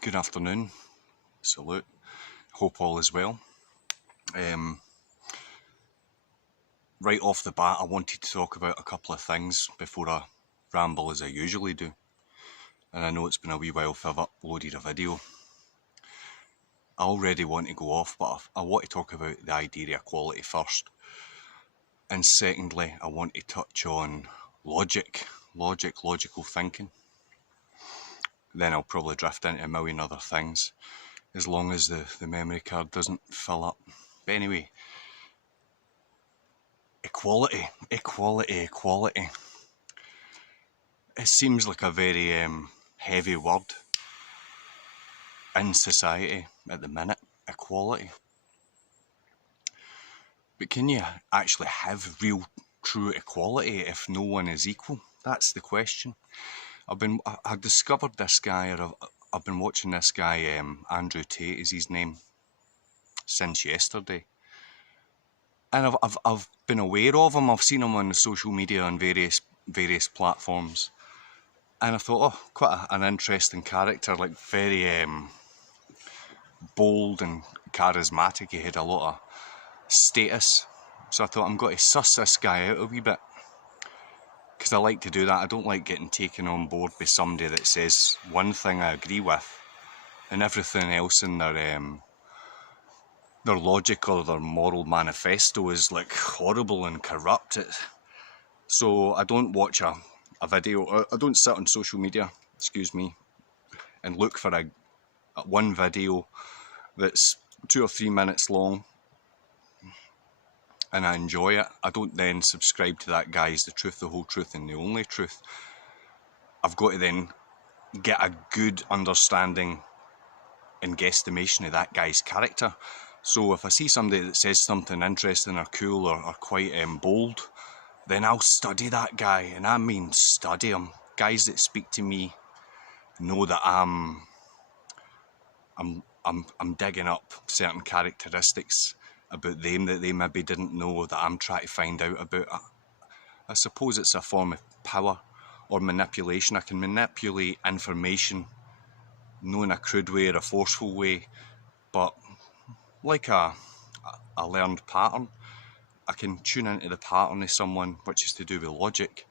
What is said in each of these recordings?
Good afternoon, salute, hope all is well. Right off the bat, I wanted to talk about a couple of things before I ramble as I usually do. And I know it's been a wee while since I've uploaded a video. I already want to go off, but I want to talk about the idea of equality first. And secondly, I want to touch on logical thinking. Then I'll probably drift into a million other things, as long as the memory card doesn't fill up. But anyway, equality. It seems like a very heavy word in society at the minute, equality. But can you actually have real, true equality if no one is equal? That's the question. I discovered this guy, or I've been watching this guy, Andrew Tate is his name, since yesterday. And I've been aware of him. I've seen him on social media on various platforms. And I thought, oh, quite an interesting character, like very bold and charismatic. He had a lot of status. So I thought, I'm going to suss this guy out a wee bit. Because I like to do that. I don't like getting taken on board by somebody that says one thing I agree with and everything else in their logic or their moral manifesto is like horrible and corrupt. So I don't watch a video, I don't sit on social media, and look for one video that's 2 or 3 minutes long and I enjoy it. I don't then subscribe to that guy's the truth, the whole truth and the only truth. I've got to then get a good understanding and guesstimation of that guy's character. So if I see somebody that says something interesting or cool or quite bold, then I'll study that guy, and I mean study him. Guys that speak to me know that I'm digging up certain characteristics about them that they maybe didn't know that I'm trying to find out about. I suppose it's a form of power or manipulation. I can manipulate information, not in a crude way or a forceful way, but like a learned pattern. I can tune into the pattern of someone, which is to do with logic,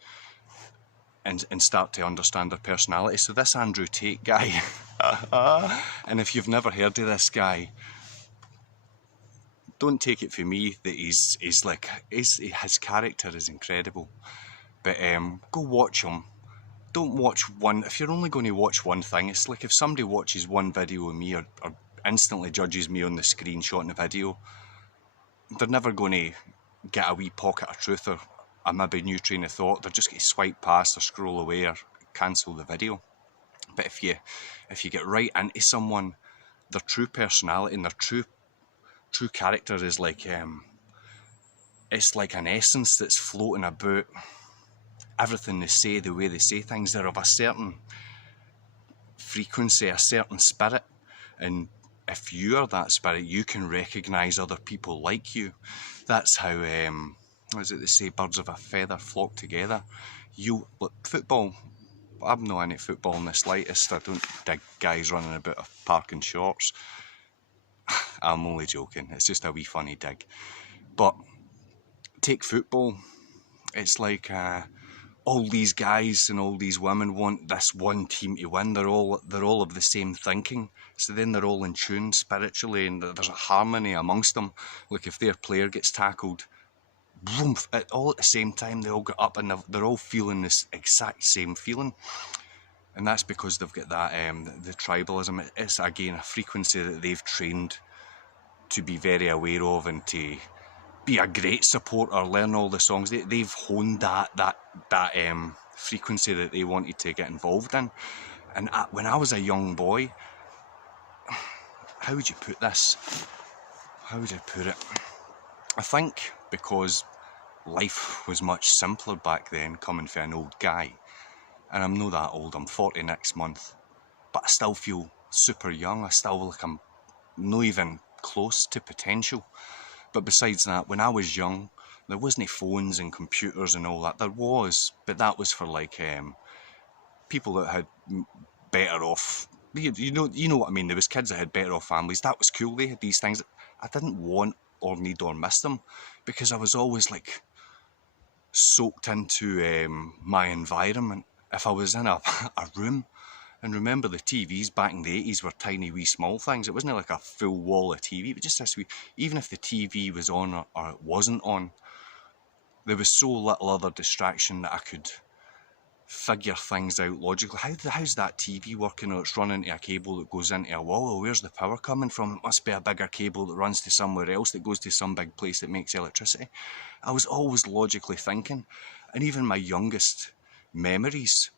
and start to understand their personality. So this Andrew Tate guy, and if you've never heard of this guy, don't take it from me that his character is incredible. But go watch him. Don't watch one. If you're only going to watch one thing, it's like if somebody watches one video of me or instantly judges me on the screenshot in the video, they're never going to get a wee pocket of truth or a maybe new train of thought. They're just going to swipe past or scroll away or cancel the video. But if you get right into someone, their true personality and their true character is like it's like an essence that's floating about everything they say, the way they say things. They're of a certain frequency, a certain spirit, and if you are that spirit, you can recognise other people like you. That's how, what is it they say, birds of a feather flock together. Football, I'm not into football in the slightest. I don't dig guys running about a park in shorts. I'm only joking, it's just a wee funny dig. But take football, it's like all these guys and all these women want this one team to win. They're all of the same thinking, so then they're all in tune spiritually and there's a harmony amongst them. Like if their player gets tackled, boom, all at the same time they all get up and they're all feeling this exact same feeling. And that's because they've got that the tribalism. It's again a frequency that they've trained to be very aware of and to be a great supporter, learn all the songs. They've honed that frequency that they wanted to get involved in. And when I was a young boy, how would you put this? How would I put it? I think because life was much simpler back then, coming from an old guy. And I'm not that old, I'm 40 next month. But I still feel super young. I still feel like I'm not even close to potential. But besides that, when I was young, there wasn't phones and computers and all that. There was, but that was for like people that had better off You know what I mean. There was kids that had better off families. That was cool. They had these things. I didn't want or need or miss them because I was always like soaked into my environment. If I was in a room, and remember the TVs back in the 80s were tiny wee small things. It wasn't like a full wall of TV, but just this wee, even if the TV was on or it wasn't on, there was so little other distraction that I could figure things out logically. How's that TV working? Or it's running into a cable that goes into a wall. Or where's the power coming from? It must be a bigger cable that runs to somewhere else that goes to some big place that makes electricity. I was always logically thinking, and even my youngest memories,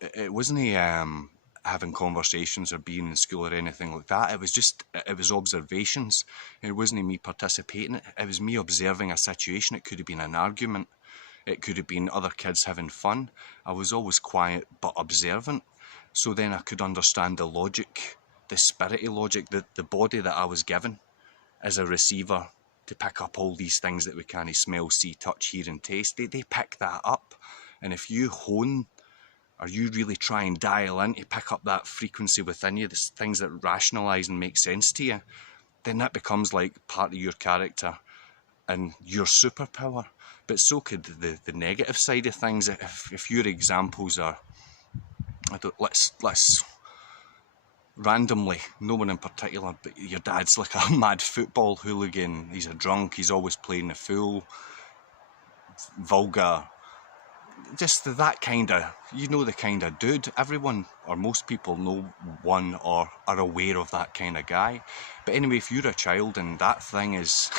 it wasn't having conversations or being in school or anything like that. It was observations. It wasn't me participating. It was me observing a situation. It could have been an argument. It could have been other kids having fun. I was always quiet but observant. So then I could understand the logic, the spirity logic, the body that I was given as a receiver to pick up all these things that we can't smell, see, touch, hear and taste. They pick that up. And if you hone or you really try and dial in to pick up that frequency within you, the things that rationalise and make sense to you, then that becomes like part of your character and your superpower. But so could the negative side of things. If your examples are, let's randomly, no one in particular, but your dad's like a mad football hooligan, he's a drunk, he's always playing the fool, vulgar, just that kind of, the kind of dude. Everyone, or most people, know one or are aware of that kind of guy. But anyway, if you're a child and that thing is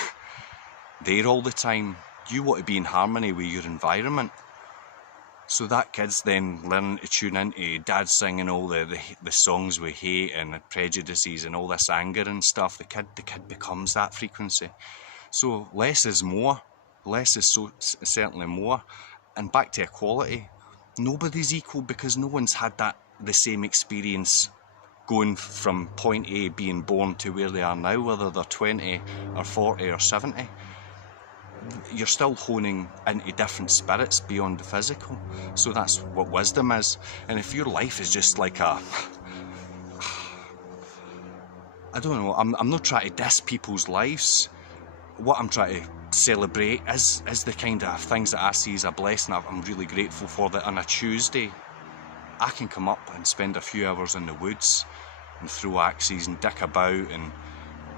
there all the time, you want to be in harmony with your environment. So that kid's then learning to tune into dad singing all the songs we hate and the prejudices and all this anger and stuff. The kid becomes that frequency. So less is more. Less is certainly more. And back to equality. Nobody's equal because no one's had the same experience going from point A, being born, to where they are now, whether they're 20 or 40 or 70. You're still honing into different spirits beyond the physical. So that's what wisdom is. And if your life is just like I don't know, I'm not trying to diss people's lives. What I'm trying to celebrate is the kind of things that I see as a blessing. I'm really grateful for that. On a Tuesday, I can come up and spend a few hours in the woods and throw axes and dick about and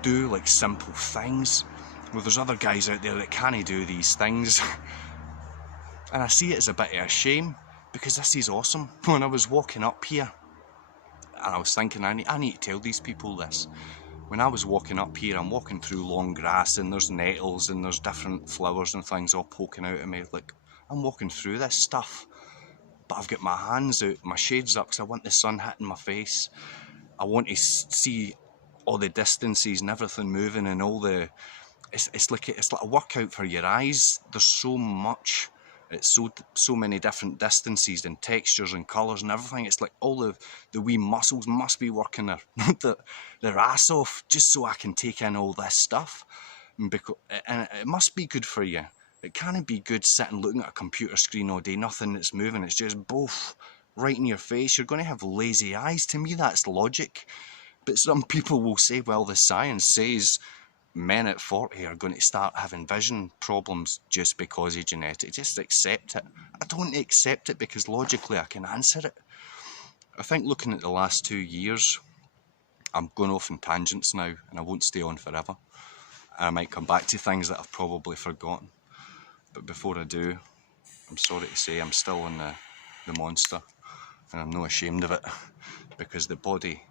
do like simple things. Well, there's other guys out there that can't do these things. And I see it as a bit of a shame because this is awesome. When I was walking up here, and I was thinking, I need to tell these people this. When I was walking up here, I'm walking through long grass and there's nettles and there's different flowers and things all poking out at me. Like, I'm walking through this stuff, but I've got my hands out, my shades up because I want the sun hitting my face. I want to see all the distances and everything moving and all the... It's like a workout for your eyes. There's so much. It's so many different distances and textures and colours and everything. It's like all the wee muscles must be working their ass off just so I can take in all this stuff. And it must be good for you. It can't be good sitting looking at a computer screen all day, nothing that's moving. It's just both right in your face. You're going to have lazy eyes. To me, that's logic. But some people will say, well, the science says men at 40 are going to start having vision problems just because of genetics. Just accept it. I don't accept it because logically I can answer it. I think looking at the last 2 years, I'm going off on tangents now and I won't stay on forever. I might come back to things that I've probably forgotten. But before I do, I'm sorry to say I'm still on the monster and I'm not ashamed of it because the body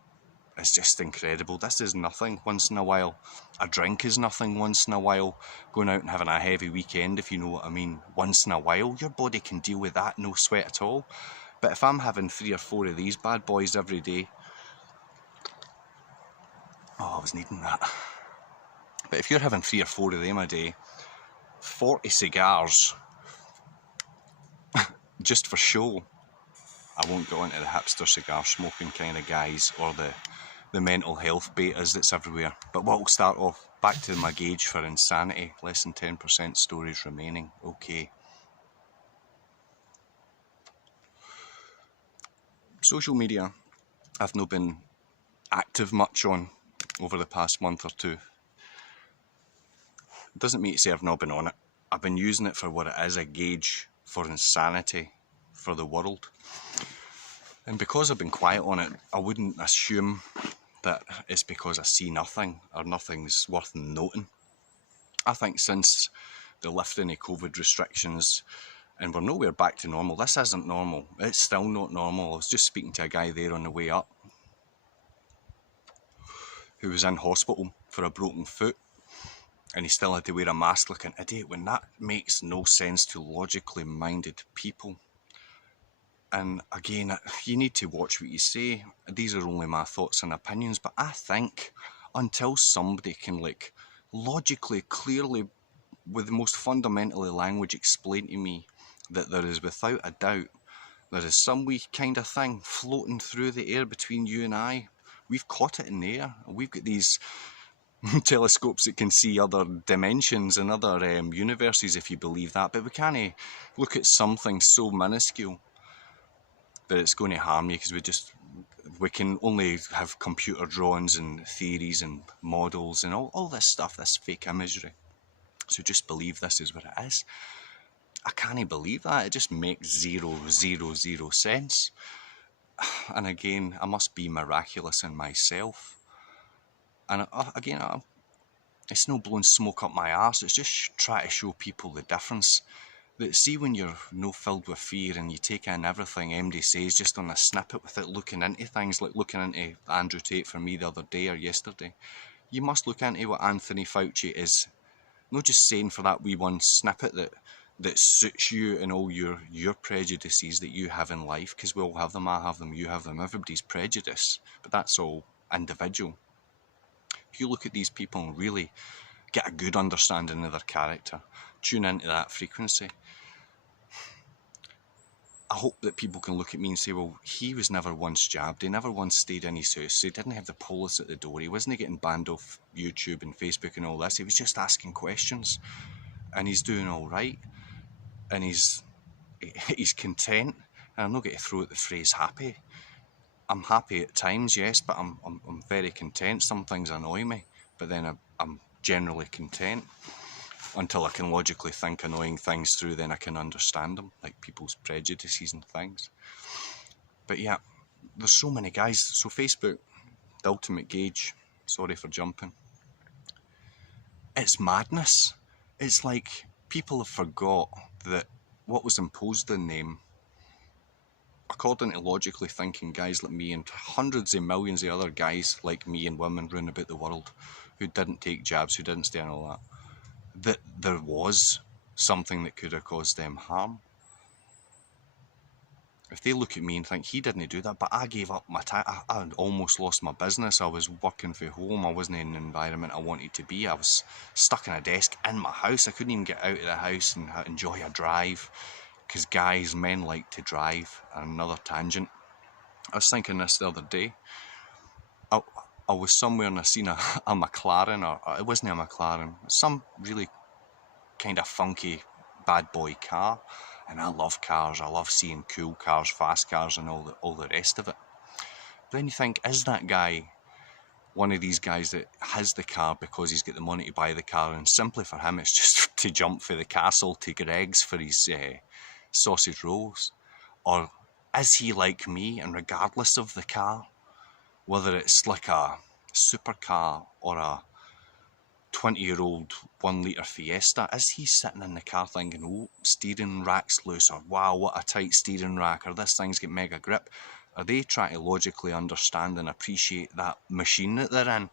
is just incredible. This is nothing once in a while. A drink is nothing once in a while. Going out and having a heavy weekend, if you know what I mean, once in a while, your body can deal with that, no sweat at all. But if I'm having 3 or 4 of these bad boys every day, oh, I was needing that. But if you're having 3 or 4 of them a day, 40 cigars, just for show, I won't go into the hipster cigar smoking kind of guys or the mental health betas that's everywhere. But what will start off, back to my gauge for insanity, less than 10% stories remaining. Okay. Social media. I've not been active much on over the past month or two. It doesn't mean to say I've not been on it. I've been using it for what it is, a gauge for insanity for the world. And because I've been quiet on it, I wouldn't assume that it's because I see nothing or nothing's worth noting. I think since the lifting of COVID restrictions and we're nowhere back to normal, this isn't normal. It's still not normal. I was just speaking to a guy there on the way up who was in hospital for a broken foot, and he still had to wear a mask like an idiot, when that makes no sense to logically minded people. And again, you need to watch what you say. These are only my thoughts and opinions, but I think until somebody can logically, clearly, with the most fundamentally language, explain to me that there is without a doubt, there is some wee kind of thing floating through the air between you and I. We've caught it in the air. We've got these telescopes that can see other dimensions and other universes, if you believe that, but we can't look at something so minuscule that it's going to harm you, because we can only have computer drawings and theories and models and all this stuff, this fake imagery. So just believe this is what it is. I can't believe that. It just makes zero sense. And again, I must be miraculous in myself. And again, it's no blowing smoke up my arse. It's just try to show people the difference. That, see, when you're no filled with fear and you take in everything MD says just on a snippet without looking into things, like looking into Andrew Tate for me the other day or yesterday, you must look into what Anthony Fauci is not just saying for that wee one snippet that suits you and all your prejudices that you have in life, because we all have them, I have them, you have them, everybody's prejudice, but that's all individual. If you look at these people and really get a good understanding of their character, tune into that frequency, I hope that people can look at me and say, well, he was never once jabbed, he never once stayed in his house, he didn't have the police at the door, he wasn't getting banned off YouTube and Facebook and all this, he was just asking questions, and he's doing all right, and he's content. And I'm not going to throw out the phrase happy. I'm happy at times, yes, but I'm very content. Some things annoy me, but then I'm generally content. Until I can logically think annoying things through, then I can understand them, like people's prejudices and things. But yeah, there's so many guys. So Facebook, the ultimate gauge, sorry for jumping. It's madness. It's like people have forgot that what was imposed on them, according to logically thinking guys like me and hundreds of millions of other guys like me and women round about the world who didn't take jabs, who didn't stay on all that there was something that could have caused them harm. If they look at me and think, he didn't do that, but I gave up my time, I almost lost my business, I was working from home, I wasn't in an environment I wanted to be, I was stuck in a desk in my house, I couldn't even get out of the house and enjoy a drive, because men like to drive. Another tangent, I was thinking this the other day, I was somewhere and I seen a McLaren, or it wasn't a McLaren, some really kind of funky bad boy car, and I love cars, I love seeing cool cars, fast cars and all the rest of it. But then you think, is that guy one of these guys that has the car because he's got the money to buy the car, and simply for him it's just to jump for the castle to Greg's for his sausage rolls? Or is he like me, and regardless of the car, whether it's like a supercar or a 20-year-old 1 litre Fiesta, is he sitting in the car thinking, oh, steering rack's loose, or wow, what a tight steering rack, or this thing's got mega grip? Are they trying to logically understand and appreciate that machine that they're in,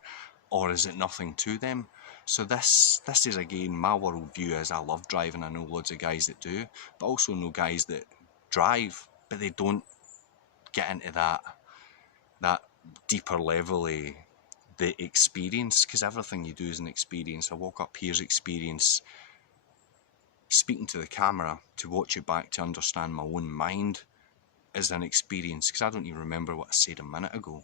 or is it nothing to them? So this is again my worldview. Is I love driving, I know loads of guys that do, but also know guys that drive but they don't get into that deeper level of the experience, because everything you do is an experience. I walk up here's experience, speaking to the camera, to watch it back, to understand my own mind is an experience, because I don't even remember what I said a minute ago,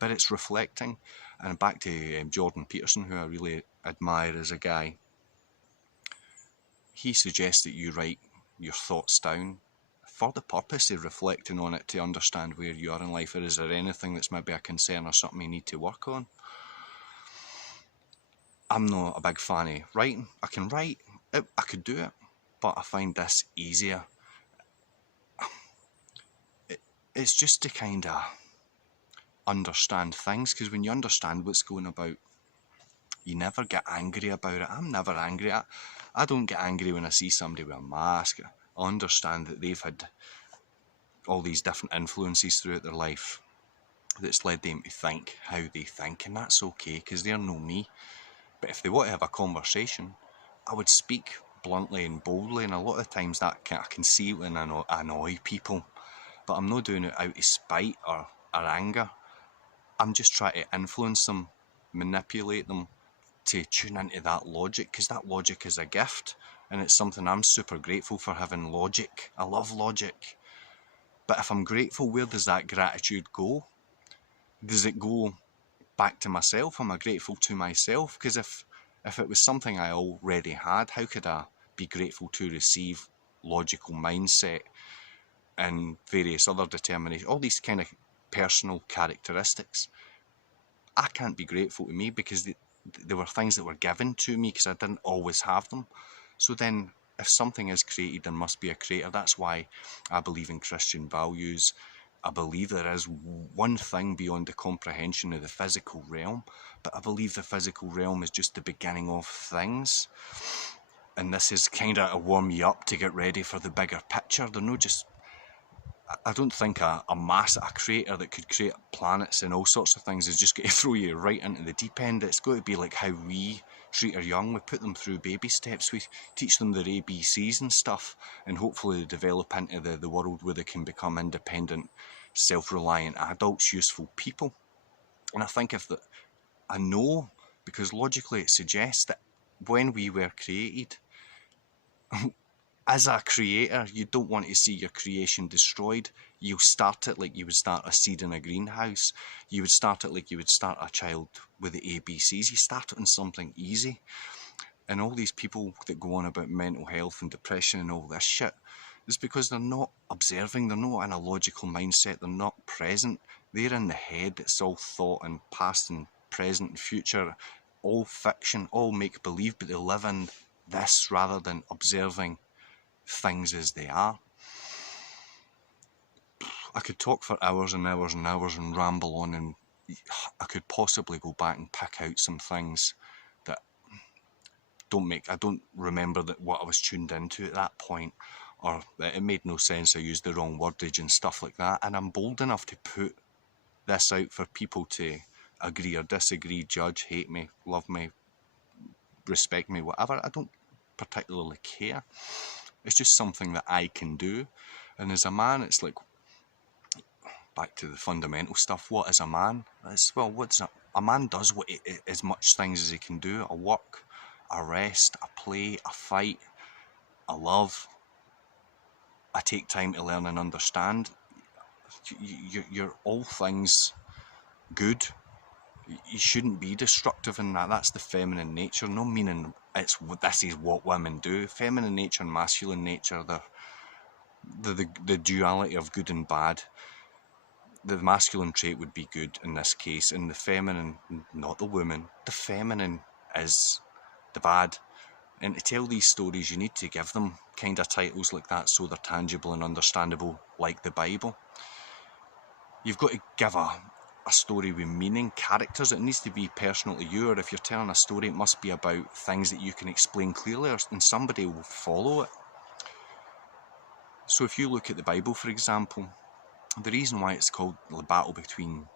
but it's reflecting. And back to Jordan Peterson, who I really admire as a guy, he suggests that you write your thoughts down for the purpose of reflecting on it to understand where you are in life, or is there anything that's maybe a concern or something you need to work on. I'm not a big fan of writing. I can write, I could do it, but I find this easier. It's just to kind of understand things, because when you understand what's going about, you never get angry about it. I'm never angry. I don't get angry when I see somebody with a mask. I understand that they've had all these different influences throughout their life that's led them to think how they think, and that's okay, because they're no me. But if they want to have a conversation, I would speak bluntly and boldly, and a lot of times that I can see when I annoy people, but I'm not doing it out of spite or anger. I'm just trying to influence them, manipulate them to tune into that logic, because that logic is a gift, and it's something I'm super grateful for, having logic. I love logic. But if I'm grateful, where does that gratitude go? Does it go back to myself? Am I grateful to myself? Because if it was something I already had, how could I be grateful to receive logical mindset and various other determinations, all these kind of personal characteristics? I can't be grateful to me because they were things that were given to me, because I didn't always have them. So then if something is created, there must be a creator. That's why I believe in Christian values. I believe there is one thing beyond the comprehension of the physical realm, but I believe the physical realm is just the beginning of things. And this is kind of to warm you up to get ready for the bigger picture. They're not just, I don't think a creator that could create planets and all sorts of things is just going to throw you right into the deep end. It's going to be like how we treat our young. We put them through baby steps. We teach them their ABCs and stuff, and hopefully they develop into the world where they can become independent, self-reliant adults, useful people. And I think I know, because logically it suggests that when we were created, as a creator, you don't want to see your creation destroyed. You'll start it like you would start a seed in a greenhouse. You would start it like you would start a child with the ABCs. You start it on something easy. And all these people that go on about mental health and depression and all this shit, is because they're not observing, they're not in a logical mindset, they're not present. They're in the head. It's all thought and past and present and future, all fiction, all make-believe, but they live in this rather than observing things as they are. I could talk for hours and hours and hours and ramble on, and I could possibly go back and pick out some things that I don't remember what I was tuned into at that point, or that it made no sense, I used the wrong wordage and stuff like that. And I'm bold enough to put this out for people to agree or disagree, judge, hate me, love me, respect me, whatever. I don't particularly care. It's just something that I can do. And as a man, it's like, back to the fundamental stuff, what is a man? A man does as much things as he can do. A work, a rest, a play, a fight, a love. I take time to learn and understand. You're all things good. You shouldn't be destructive in that. That's the feminine nature. No meaning this is what women do. Feminine nature and masculine nature, the duality of good and bad. The masculine trait would be good in this case, and the feminine, not the woman, the feminine is the bad. And to tell these stories, you need to give them kind of titles like that so they're tangible and understandable, like the Bible. You've got to give a story with meaning, characters. It needs to be personal to you, or if you're telling a story, it must be about things that you can explain clearly, and somebody will follow it. So if you look at the Bible, for example, the reason why it's called the battle between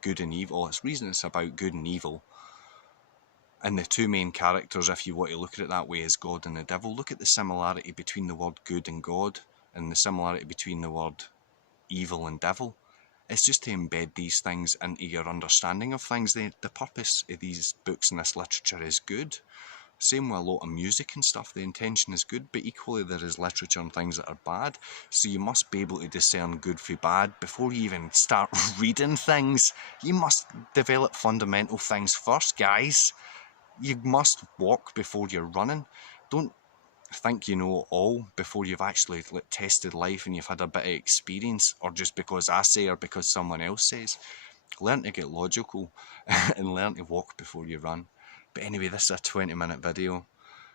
good and evil, it's about good and evil. And the two main characters, if you want to look at it that way, is God and the devil. Look at the similarity between the word good and God, and the similarity between the word evil and devil. It's just to embed these things into your understanding of things. The purpose of these books and this literature is good. Same with a lot of music and stuff. The intention is good, but equally there is literature and things that are bad. So you must be able to discern good from bad before you even start reading things. You must develop fundamental things first, guys. You must walk before you're running. Don't think you know it all before you've actually tested life and you've had a bit of experience, or just because I say or because someone else says. Learn to get logical and learn to walk before you run. But anyway, this is a 20-minute video.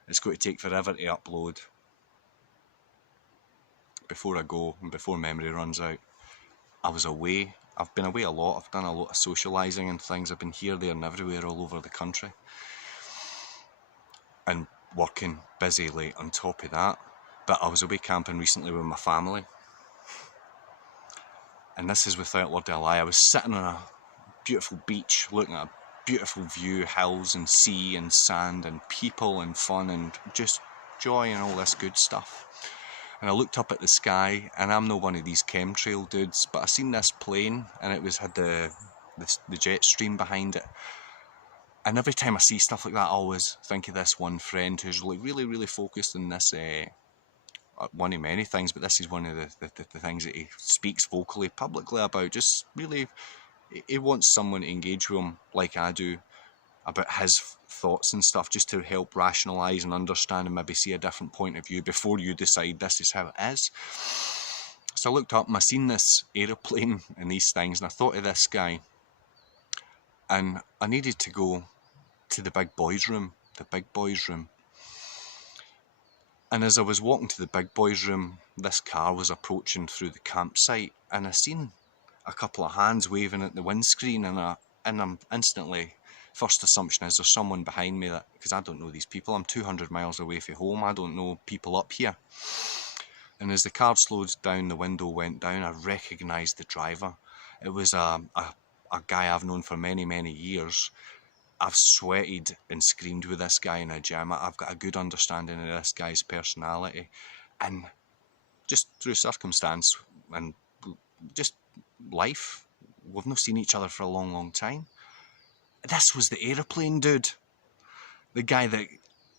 It's going to take forever to upload. Before I go and before memory runs out, I was away. I've been away a lot. I've done a lot of socialising and things. I've been here, there and everywhere all over the country. And working busily on top of that. But I was away camping recently with my family. And this is without word of a lie. I was sitting on a beautiful beach looking at a beautiful view, hills and sea and sand and people and fun and just joy and all this good stuff. And I looked up at the sky, and I'm not one of these chemtrail dudes, but I seen this plane and it had the jet stream behind it. And every time I see stuff like that, I always think of this one friend who's like really focused on this, one of many things, but this is one of the things that he speaks vocally, publicly about. Just really, he wants someone to engage with him like I do about his thoughts and stuff, just to help rationalise and understand and maybe see a different point of view before you decide this is how it is. So I looked up and I seen this aeroplane and these things, and I thought of this guy, and I needed to go to the big boys' room. And as I was walking to the big boys' room, this car was approaching through the campsite, and I seen a couple of hands waving at the windscreen, and I'm instantly, first assumption is there's someone behind me, that because I don't know these people. I'm 200 miles away from home. I don't know people up here. And as the car slowed down, the window went down, I recognised the driver. It was a guy I've known for many years. I've sweated and screamed with this guy in a gym. I've got a good understanding of this guy's personality. And just through circumstance and just life, we've not seen each other for a long time. This was the aeroplane dude. The guy that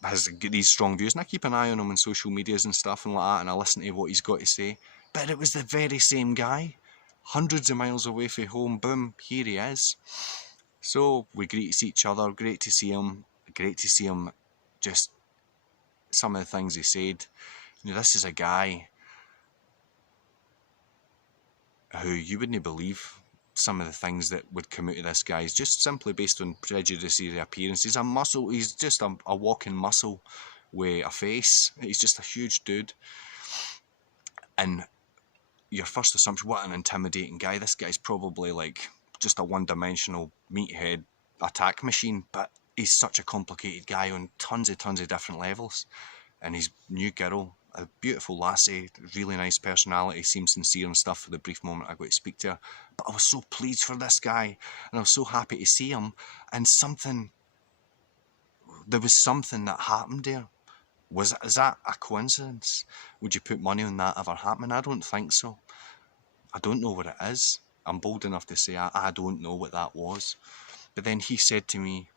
has these strong views, and I keep an eye on him on social medias and stuff and like that, and I listen to what he's got to say. But it was the very same guy, hundreds of miles away from home. Boom, here he is. So we greet each other. Great to see him. Just some of the things he said. You know, this is a guy who you wouldn't believe some of the things that would come out of this guy, is just simply based on prejudice of the appearance. He's a muscle. He's just a walking muscle with a face. He's just a huge dude. And your first assumption, what an intimidating guy. This guy's probably like just a one-dimensional meathead attack machine, but he's such a complicated guy on tons of different levels. And his new girl, a beautiful lassie, really nice personality, seemed sincere and stuff for the brief moment I got to speak to her. But I was so pleased for this guy, and I was so happy to see him. And there was something that happened there. Is that a coincidence? Would you put money on that ever happening? I don't think so. I don't know what it is. I'm bold enough to say I don't know what that was. But then he said to me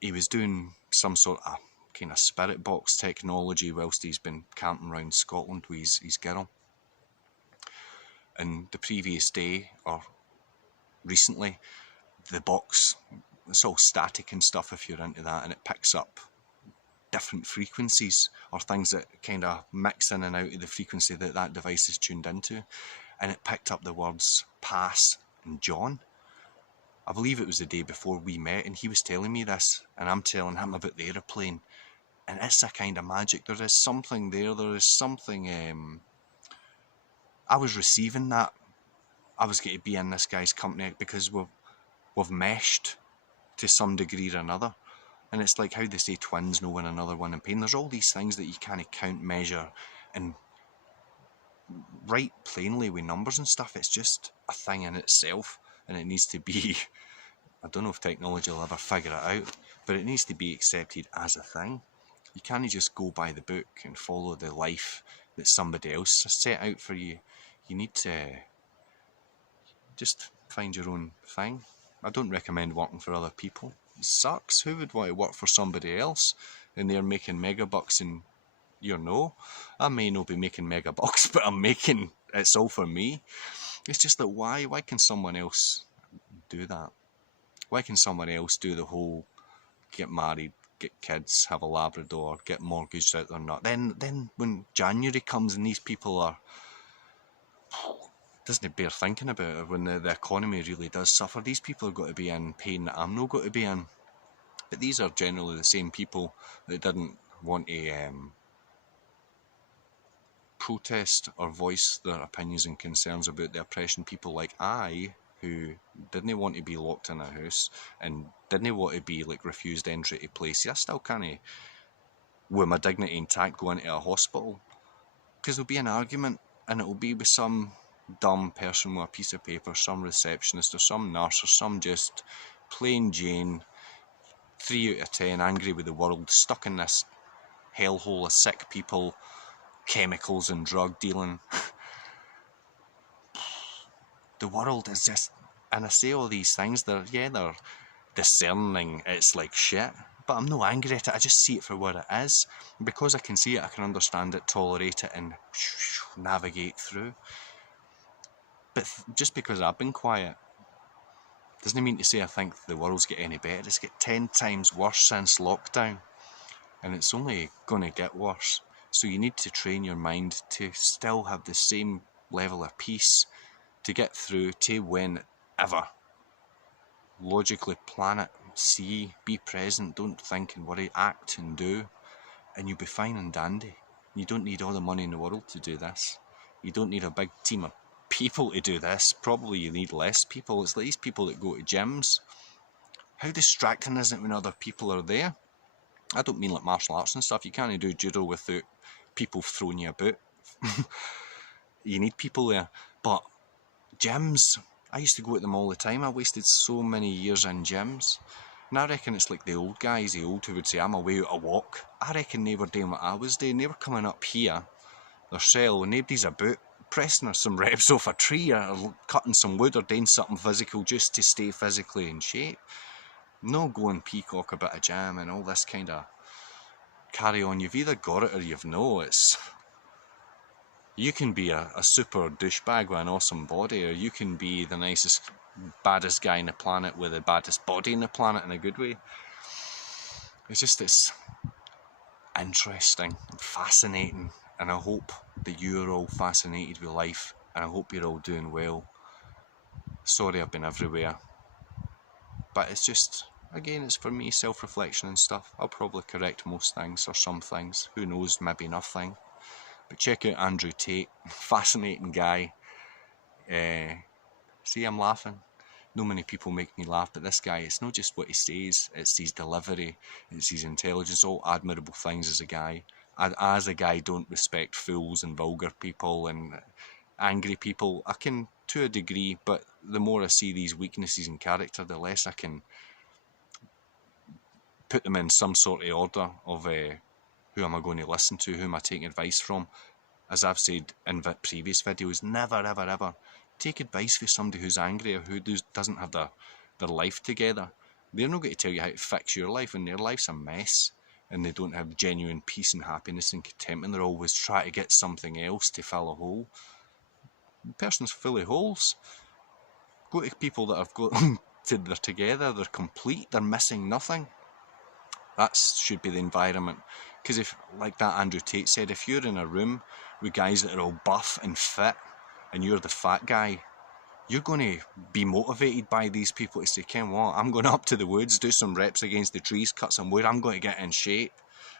he was doing some sort of kind of spirit box technology whilst he's been camping around Scotland with his girl. And the previous day, or recently, the box, it's all static and stuff if you're into that, and it picks up different frequencies or things that kind of mix in and out of the frequency that device is tuned into. And it picked up the words pass and John. I believe it was the day before we met, and he was telling me this, and I'm telling him about the aeroplane. And it's a kind of magic. There is something there. There is something. I was receiving that. I was going to be in this guy's company because we've meshed to some degree or another. And it's like how they say twins know one another one in pain. There's all these things that you can't count, measure, and write plainly with numbers and stuff. It's just a thing in itself, and it needs to be. I don't know if technology will ever figure it out, but it needs to be accepted as a thing. You can't just go by the book and follow the life that somebody else has set out for you. You need to just find your own thing. I don't recommend working for other people. It sucks. Who would want to work for somebody else and they're making megabucks and you're no? I may not be making megabucks, but it's all for me. It's just that why can someone else do that? Why can someone else do the whole get married, get kids, have a Labrador, get mortgaged out their nut. Then when January comes and these people are, doesn't bear thinking about it, when the economy really does suffer, these people have got to be in pain that I'm not going to be in. But these are generally the same people that didn't want to protest or voice their opinions and concerns about the oppression. People like I, who didn't want to be locked in a house and didn't want to be like refused entry to places. I still can't, with my dignity intact, go into a hospital, because there'll be an argument, and it'll be with some dumb person with a piece of paper, some receptionist or some nurse or some just plain Jane 3 out of 10 angry with the world, stuck in this hellhole of sick people, chemicals and drug dealing. The world is just, and I say all these things, they're discerning, it's like shit, but I'm not angry at it. I just see it for what it is. Because I can see it, I can understand it, tolerate it, and navigate through. But just because I've been quiet doesn't mean to say I think the world's get any better. It's got 10 times worse since lockdown, and it's only going to get worse. So you need to train your mind to still have the same level of peace, to get through to whenever. Logically plan it, see, be present, don't think and worry, act and do, and you'll be fine and dandy. You don't need all the money in the world to do this. You don't need a big team of people to do this. Probably you need less people. It's like these people that go to gyms. How distracting is it when other people are there? I don't mean like martial arts and stuff. You can't do judo without people throwing you about. You need people there. But gyms, I used to go at them all the time. I wasted so many years in gyms. And I reckon it's like the old guys, the old who would say, I'm away out a walk. I reckon they were doing what I was doing. They were coming up here, their cell, and nobody's about, pressing some reps off a tree or cutting some wood or doing something physical just to stay physically in shape. No going peacock a bit of jam and all this kind of carry on. You've either got it or you've no. You can be a super douchebag with an awesome body, or you can be the nicest, baddest guy on the planet with the baddest body on the planet in a good way. It's interesting and fascinating, and I hope that you're all fascinated with life, and I hope you're all doing well. Sorry I've been everywhere, but it's just, again, it's for me, self-reflection and stuff. I'll probably correct most things, or some things, who knows, maybe nothing. But check out Andrew Tate, fascinating guy. See, I'm laughing. No many people make me laugh, but this guy, it's not just what he says, it's his delivery, it's his intelligence, all admirable things as a guy. As a guy, don't respect fools and vulgar people and angry people. I can, to a degree, but the more I see these weaknesses in character, the less I can put them in some sort of order of who am I going to listen to, who am I taking advice from. As I've said in previous videos, never ever ever take advice from somebody who's angry or who doesn't have their life together. They're not going to tell you how to fix your life, and their life's a mess, and they don't have genuine peace and happiness and contentment. They're always trying to get something else to fill a hole. The person's full of holes. Go to people that have got they're together, they're complete, they're missing nothing. That should be the environment. Because if, like that Andrew Tate said, if you're in a room with guys that are all buff and fit, and you're the fat guy, you're going to be motivated by these people to say, Ken, what? I'm going up to the woods, do some reps against the trees, cut some wood. I'm going to get in shape.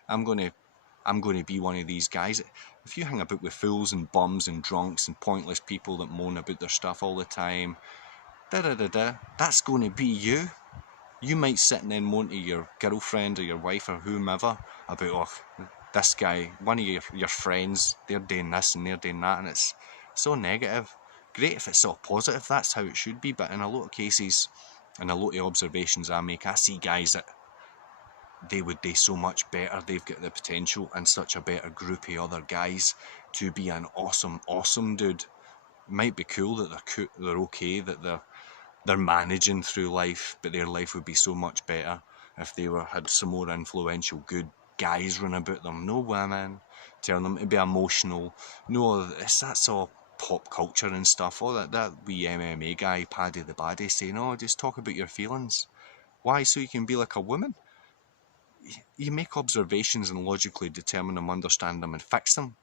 I'm going to be one of these guys. If you hang about with fools and bums and drunks and pointless people that moan about their stuff all the time, that's going to be you. You might sit and then moan to your girlfriend or your wife or whomever about, oh, this guy, one of your friends, they're doing this and they're doing that, and it's so negative. Great if it's so positive, that's how it should be, but in a lot of cases, in a lot of observations I make, I see guys that they would do so much better. They've got the potential and such a better group of other guys to be an awesome dude. It might be cool that they're okay, that they're managing through life, but their life would be so much better if they had some more influential, good guys run about them. No women telling them to be emotional. No, that's all pop culture and stuff. All that wee MMA guy, Paddy the Baddie, saying, oh, just talk about your feelings. Why? So you can be like a woman? you make observations and logically determine them, understand them, and fix them.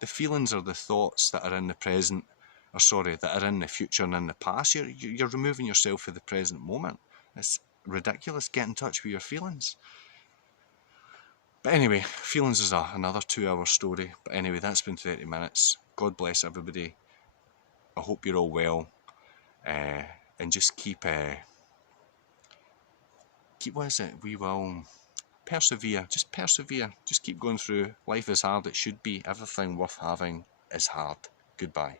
The feelings are the thoughts that are in the present, or sorry, that are in the future and in the past. You're removing yourself from the present moment. It's ridiculous. Get in touch with your feelings. But anyway, feelings is another 2-hour story. But anyway, that's been 30 minutes. God bless everybody. I hope you're all well. And just keep, what is it? We will persevere. Just persevere. Just keep going through. Life is hard. It should be. Everything worth having is hard. Goodbye.